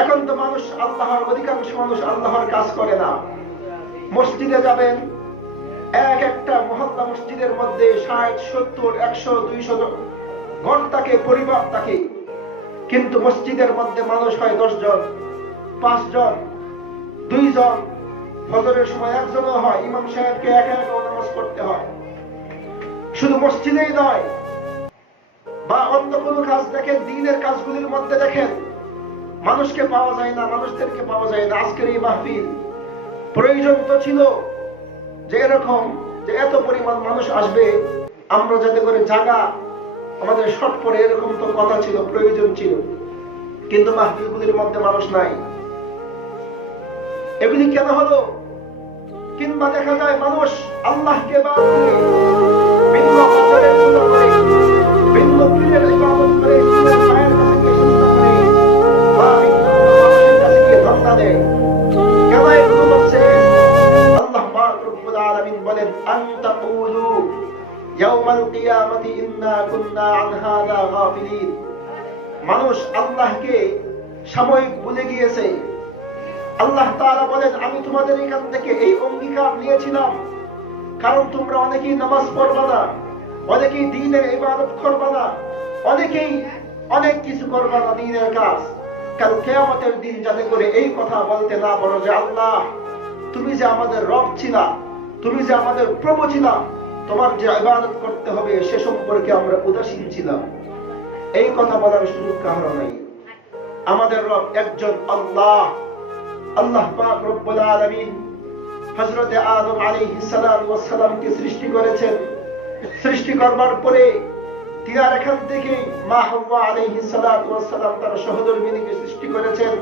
এখন তো মানুষ আল্লাহর, অধিকাংশ মানুষ আল্লাহর কাজ করে না। মসজিদে যাবেন, এক একটা মহল্লা মসজিদের মধ্যে 60, 70, 100, 200 ঘর থাকে, পরিবার থাকে, কিন্তু মসজিদের মধ্যে মানুষ হয় 10 জন, 5 জন, 2 জন, ফজরের সময় একজনও হয়, ইমাম সাহেবকে একা একা নামাজ পড়তে হয়। শুধু মসজিদেই নয়, বা অন্য কোনো কাজ দেখেন, দ্বীনের কাজগুলির মধ্যে দেখেন, মানুষকে পাওয়া যায় না, মানুষদেরকে পাওয়া যায় না। আজকের এই মাহফিল প্রয়োজন তো ছিল যে এরকম, যে এত পরিমাণ মানুষ আসবে, আমরা যাতে করে জায়গা আমাদের শর্ট পড়ে, এরকম তো কথা ছিল, প্রয়োজন ছিল, কিন্তু মাহফিলগুলির মধ্যে মানুষ নাই। এগুলি কেন হলো? কিংবা দেখা যায় মানুষ আল্লাহকে বাদ দিয়ে ভিন্ন পাথরের পূজা করে, ভিন্ন পীরের ইবাদত করে, পীরের মায়ের কাছে গিয়ে সিজদা করে, বা ভিন্ন কোনো মানুষের কাছে গিয়ে ধর্ণা দেয়। কেন এগুলো হচ্ছে? আল্লাহ পাক রব্বুল আলামিন বলেন, আন তাকুলু ইয়াউমাল কিয়ামাতি ইন্না কুন্না আন হাযা গাফিলিন। মানুষ আল্লাহকে সাময়িক ভুলে গিয়েছে। আল্লাহ তাআলা বলেন, আমি তোমাদের এখান থেকে এই অঙ্গীকার নিয়েছিলাম, কারণ তোমরা অনেকেই নামাজ পড়বা না, অনেকেই দ্বীনের ইবাদত করবা না, অনেকেই অনেক কিছু করবা না দ্বীনের কাজ। কাল কিয়ামতের দিন যাতে করে এই কথা বলতে না পারো যে আল্লাহ, তুমি যে আমাদের রব ছিলা, তুমি যে আমাদের প্রভু ছিলা, তোমার যে ইবাদত করতে হবে সে সম্পর্কে আমরা উদাসীন ছিলাম। এই কথা বলার সুযোগ কারো নাই। আমাদের রব একজন আল্লাহ। আল্লাহ পাক রব্বুল আলামিন হযরত আদম আলাইহিস সালাতু ওয়াস সালামকে সৃষ্টি করেছেন। সৃষ্টি করবার পরে তিনার এখান থেকে মা হাওয়া আলাইহিস সালাতু ওয়াস সালাম তার সহধর্মিণীকে সৃষ্টি করেছেন।